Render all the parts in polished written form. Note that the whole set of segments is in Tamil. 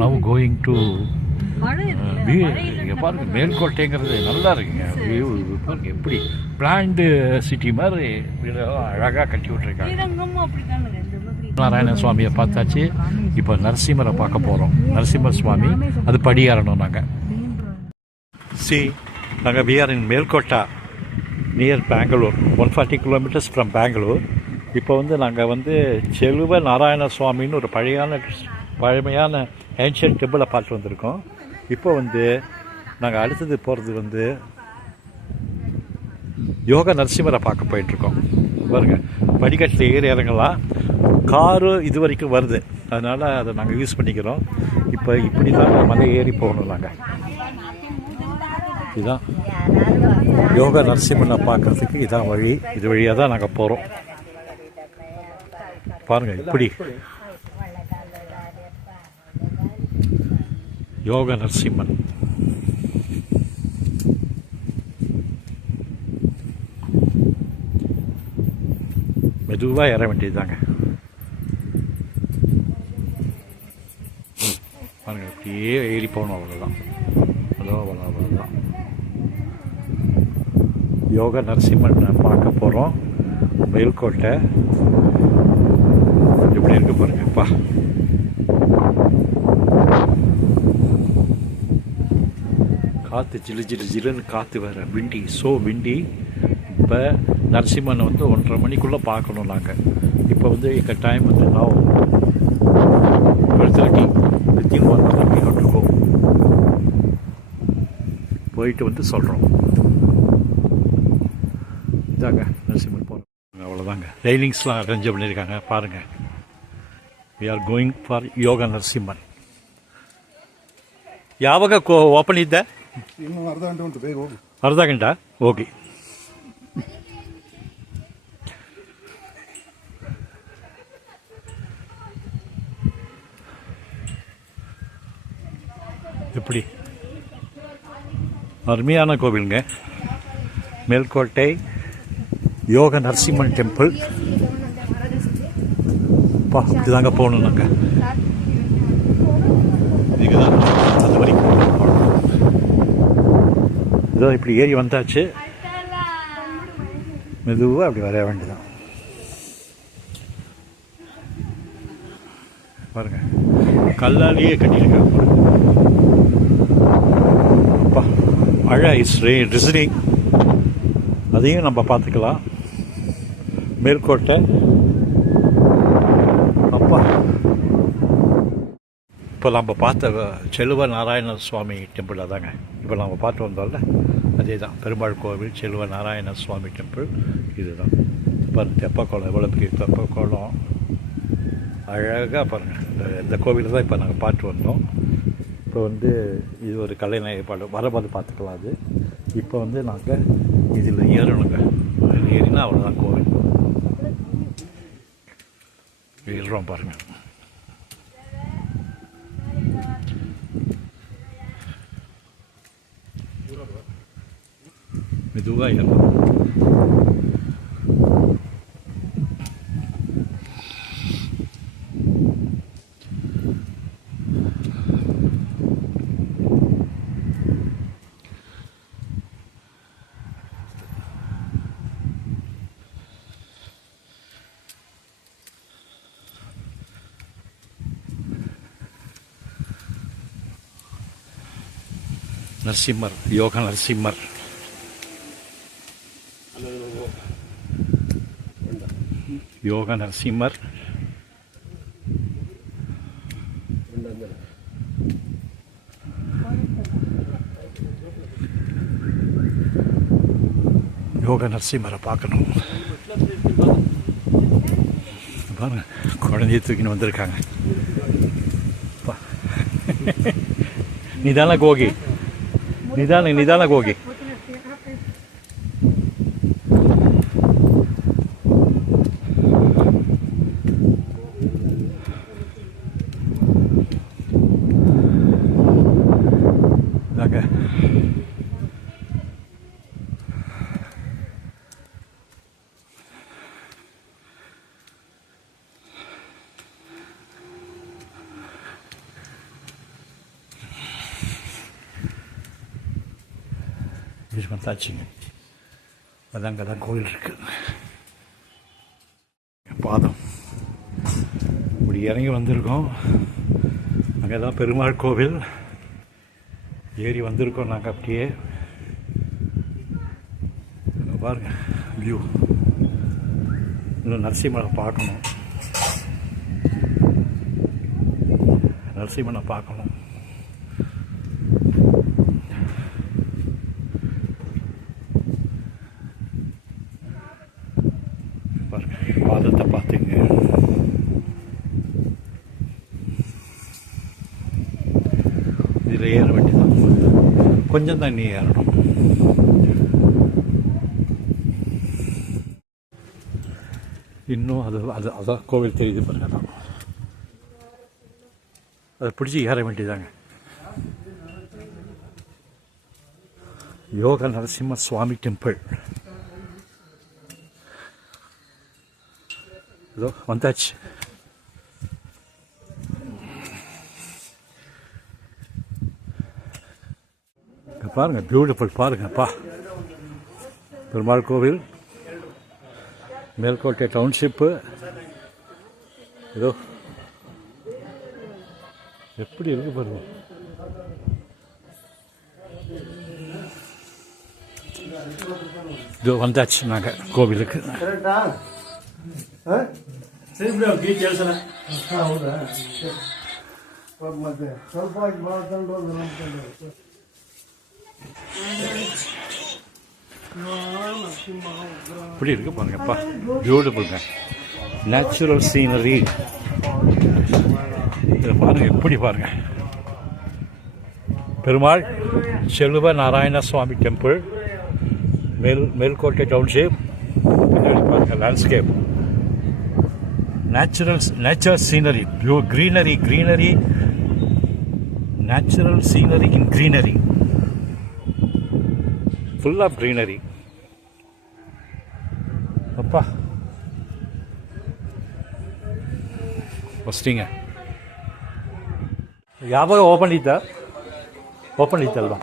நவ் கோயிங் டு இங்கே பாருங்க, மேல்கோட்டைங்கிறது நல்லா இருக்குங்க. வியூ பாருங்க, எப்படி பிளான்டு சிட்டி மாதிரி அழகாக கட்டி விட்ருக்காங்க. நாராயண சுவாமியை பார்த்தாச்சு. இப்போ நரசிம்மரை பார்க்க போகிறோம். நரசிம்மர் சுவாமி, அது படி ஏறணும். நாங்கள் நாங்கள் we are in Melkote near Bangalore, 140 kilometers from Bangalore. இப்போ வந்து நாங்கள் வந்து செல்வ நாராயண சுவாமின்னு ஒரு பழமையான ஏன்ஷியன்ட் டெம்பிளை பார்த்து வந்திருக்கோம். இப்போ வந்து நாங்கள் அடுத்தது போகிறது வந்து யோக நரசிம்மரை பார்க்க போயிட்டுருக்கோம். பாருங்க, படிக்கட்டில் ஏறி இறங்கலாம். காரு இது வரைக்கும் வருது, அதனால் அதை நாங்கள் யூஸ் பண்ணிக்கிறோம். இப்போ இப்படி தான் மலை ஏறி போகணும். நாங்கள் இதுதான் யோக நரசிம்மனை பார்க்குறதுக்கு இதான் வழி. இது வழியாக தான் நாங்கள் போகிறோம். பாருங்கள், இப்படி யோக நரசிம்மன். மெதுவாக ஏற வேண்டியதுதாங்க. பாருங்கள், இப்படியே ஏறி போகணும். அவ்வளோதான், அவ்வளோதான். யோக நரசிம்மன் பார்க்க போகிறோம். மேல்கோட்டை எப்படி இருக்கு பாருங்கப்பா. காற்று ஜிலுன்னு காற்று வேறு, விண்டி, விண்டி. இப்போ நரசிம்மனை வந்து 1:30 மணிக்குள்ளே பார்க்கணும் நாங்கள். இப்போ வந்து எங்கள் டைம் வந்து நான் 12:30 within 1 hour we have to go. போயிட்டு வந்து சொல்கிறோம். இதாங்க நரசிம்மன் போகிறோம். அவ்வளோதாங்க. ரைலிங்ஸ்லாம் அரேஞ்ச் பண்ணியிருக்காங்க பாருங்கள். we are going for ಯೋಗ ನರಸಿಮ್ಮನ್. ಯಾವಾಗ ಓಪನ್ ಇದ್ದೆ? ಇನ್ನು ಅರ್ಧ ಗಂಟೆ ಉಂಟು, ಬೇಗ ಹೋಗಿ. ಅರ್ಧ ಗಂಟೆ ಹೋಗಿ. எப்படி அருமையான கோவிலுங்க. மேல்கோட்டை யோக நரசிம்மன் டெம்பிள். இதுதாங்க போகணும். நாங்கள் இதுதான் அது வரைக்கும் இதோ இப்படி ஏறி வந்தாச்சு. மெதுவாக அப்படி வர வேண்டியதான். பாருங்க, கல்லாலேயே கட்டியிருக்காங்க. அப்பா, அழகா இஸ் ரிசனிங். அதையும் நம்ம பார்த்துக்கலாம். மேல்கோட்டை அப்பா. இப்போ நம்ம பார்த்த செல்வ நாராயண சுவாமி டெம்பிள் அதாங்க. இப்போ நம்ம பார்த்து வந்தோம்ல, அதே தான் பெருமாள் கோவில், செல்வ நாராயண சுவாமி டெம்பிள். இதுதான் பாருங்கள், தெப்பக்குளம், எவ்வளோ பெரிய தெப்பக்குளம், அழகாக பாருங்கள். இந்த கோவிலில் தான் இப்போ நாங்கள் பார்த்து வந்தோம். இப்போ வந்து இது ஒரு கலைநயப்பாடு, வரபாடு பார்த்துக்கலாம். அது இப்போ வந்து நாங்கள் இதில் ஏறணுங்க. ஏறினா அவ்வளோதான் கோவில். ஏறுறோம் பாருங்கள். மெதுவாக ஏறணும். நரசிம்மர், யோக நரசிம்மர். யோக நரசிம்மர். யோக நரசிம்மரை பார்க்கணும். பாருங்க, குழந்தைய தூக்கின்னு வந்திருக்காங்க. நிதான கோகி, நிதான கோகி. இது வந்தாச்சுங்க. அங்கே தான் கோயில் இருக்குது. பாதம் இப்படி இறங்கி வந்திருக்கோம். அங்கே தான் பெருமாள் கோவில் ஏறி வந்திருக்கோம் நாங்கள். அப்படியே பாருங்கள் வியூ. இன்னும் நரசிம்மனை பார்க்கணும். நரசிம்மனை பார்க்கணும். பாருங்க பாதத்தை பார்த்துங்க. இதில் ஏற வேண்டியதான். கொஞ்சம் தான் நீ ஏறணும். இன்னும் அதான் கோவில் தெரியுது பாருங்க. தான் அதை பிடிச்சி ஏற வேண்டியதாங்க. யோக நரசிம்ம சுவாமி டெம்பிள். இதோ வந்தாச்சு. பாருங்க பியூட்டிஃபுல். பாருங்கப்பா பெருமாள் கோவில், மேல்கோட்டை டவுன்ஷிப்பு. ஏதோ எப்படி இருக்கு பாருங்க. இதோ வந்தாச்சு நாங்கள் கோவிலுக்கு. இப்படி இருக்கு பாருங்கப்பா. பியூட்டிஃபுல்ங்க. Natural scenery. இதில் பாருங்க எப்படி பாருங்க. Perumal Selva Narayana Swamy temple, Melkote township. பாருங்க landscape, natural scenery, greenery, natural scenery in greenery, full of greenery. அப்பா ಫಸ್ಟಿಂಗ ಯಾವಾಗ ಓಪನ್ ಇತ್ತಲ್ವಾ?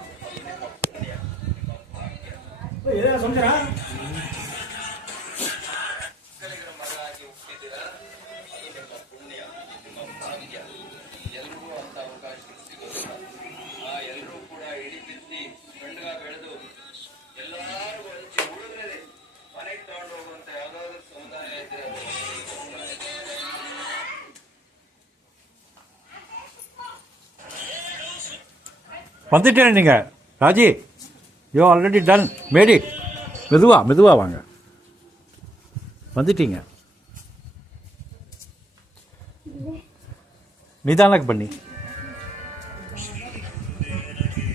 வந்துட்டேன் நீங்கள் ராஜி. யோ ஆல்ரெடி டன் மேடி. மெதுவா வாங்க. வந்துட்டீங்க. நிதானக்கு பண்ணி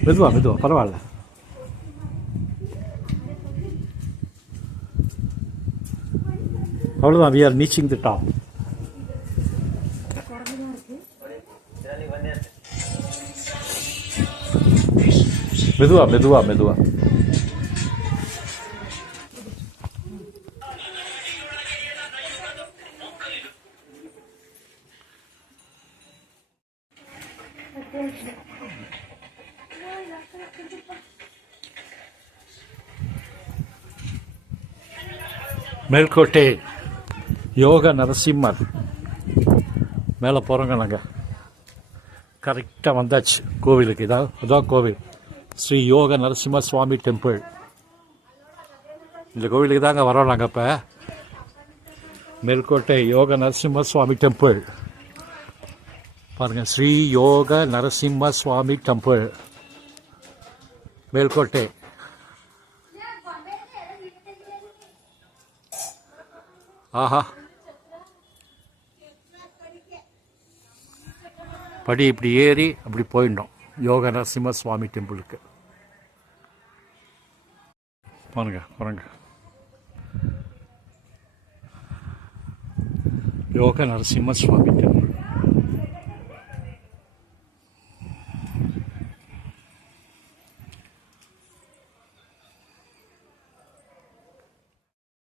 மெதுவா பரவாயில்ல. அவ்வளோதான். We are reaching the top. மெதுவா மேல்கோட்டை யோக நரசிம்மர் மேலே போகிறோங்க நாங்கள். கரெக்டாக வந்தாச்சு கோவிலுக்கு. அதான் கோவில், ஸ்ரீ யோக நரசிம்ம சுவாமி டெம்பிள். இந்த கோவிலுக்கு தாங்க வரோம் நாங்கள். இப்போ மேல்கோட்டை யோக நரசிம்ம சுவாமி டெம்பிள் பாருங்கள். ஸ்ரீ யோக நரசிம்ம சுவாமி டெம்பிள், மேல்கோட்டை. ஆஹா, படி இப்படி ஏறி அப்படி போயிட்டோம் யோக நரசிம்ம சுவாமி டெம்பிளுக்கு. பாருங்க யோக நரசிம்ம சுவாமி டெம்பிள்.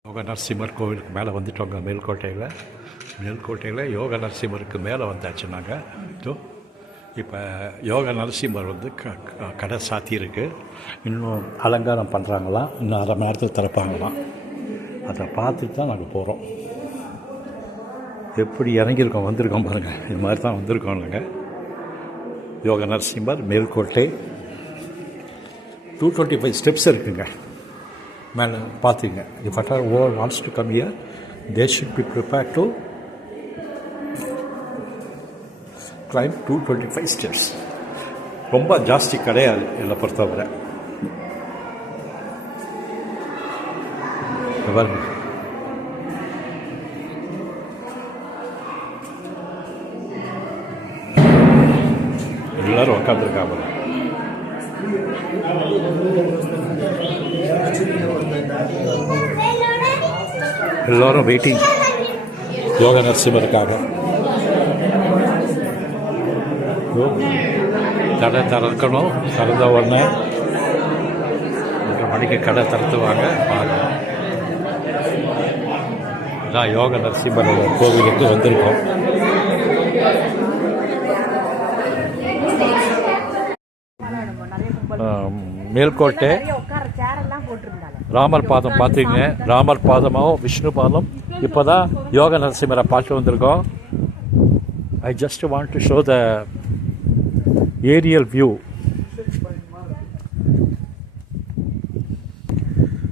யோக நரசிம்மர் கோவிலுக்கு மேலே வந்துட்டோங்க. மேல்கோட்டையில் யோக நரசிம்மருக்கு மேலே வந்தாச்சு நாங்கள். இப்போ யோக நரசிம்மர் வந்து கடை சாத்தியிருக்கு. இன்னும் அலங்காரம் பண்ணுறாங்களாம். இன்னும் அரை மணி நேரத்தில் திறப்பாங்களாம். அதை பார்த்துட்டு தான் நாங்கள் போகிறோம். எப்படி இறங்கியிருக்கோம், வந்திருக்கோம் பாருங்கள். இது மாதிரி தான் வந்திருக்கோம் நாங்கள். யோக நரசிம்மர் மேல்கோட்டை 225 ஸ்டெப்ஸ் இருக்குங்க மேலே பார்த்துங்க. If at all over wants to come here they should be prepare to climb 225 steps. ரொம்ப ஜாஸ்தி கிடையாது என்னை பொறுத்தவரை. பாருங்க, எல்லாரும் உட்காந்துருக்காங்க. எல்லாரும் வெயிட்டிங் யோக நரசிம்மருக்காக. கடை திறக்கணும். திறந்த உடனே 2 மணிக்கு கடை திறத்துவாங்க. நான் யோக நரசிம்மர் கோவிலுக்கு வந்திருக்கோம். மேல்கோட்டை ராமர் பாதம் பார்த்துங்க. ராமர் பாதமும் விஷ்ணு பாதம். இப்போ தான் யோக நரசிம்மரை பார்த்து வந்திருக்கோம். I just want to show the aerial view.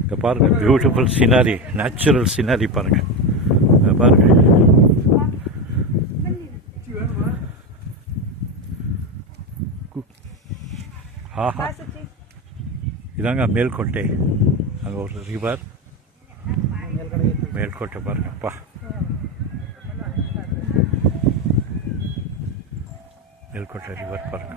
இங்க பாருங்க, பியூட்டிஃபுல் சீனரி, நேச்சுரல் சீனரி பாருங்க. பாருங்க, ஆஹா, இதாங்க மேல்கோட்டை. அங்கே ஒரு ரிவர் மேல்கோட்டை பாருங்கப்பா. மேல்கோட்டை ரிவர் பாருங்க.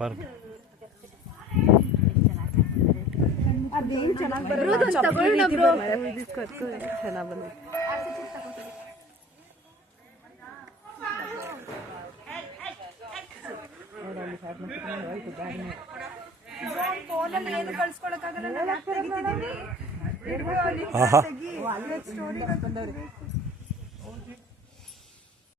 பாருங்க, ಆಹಾ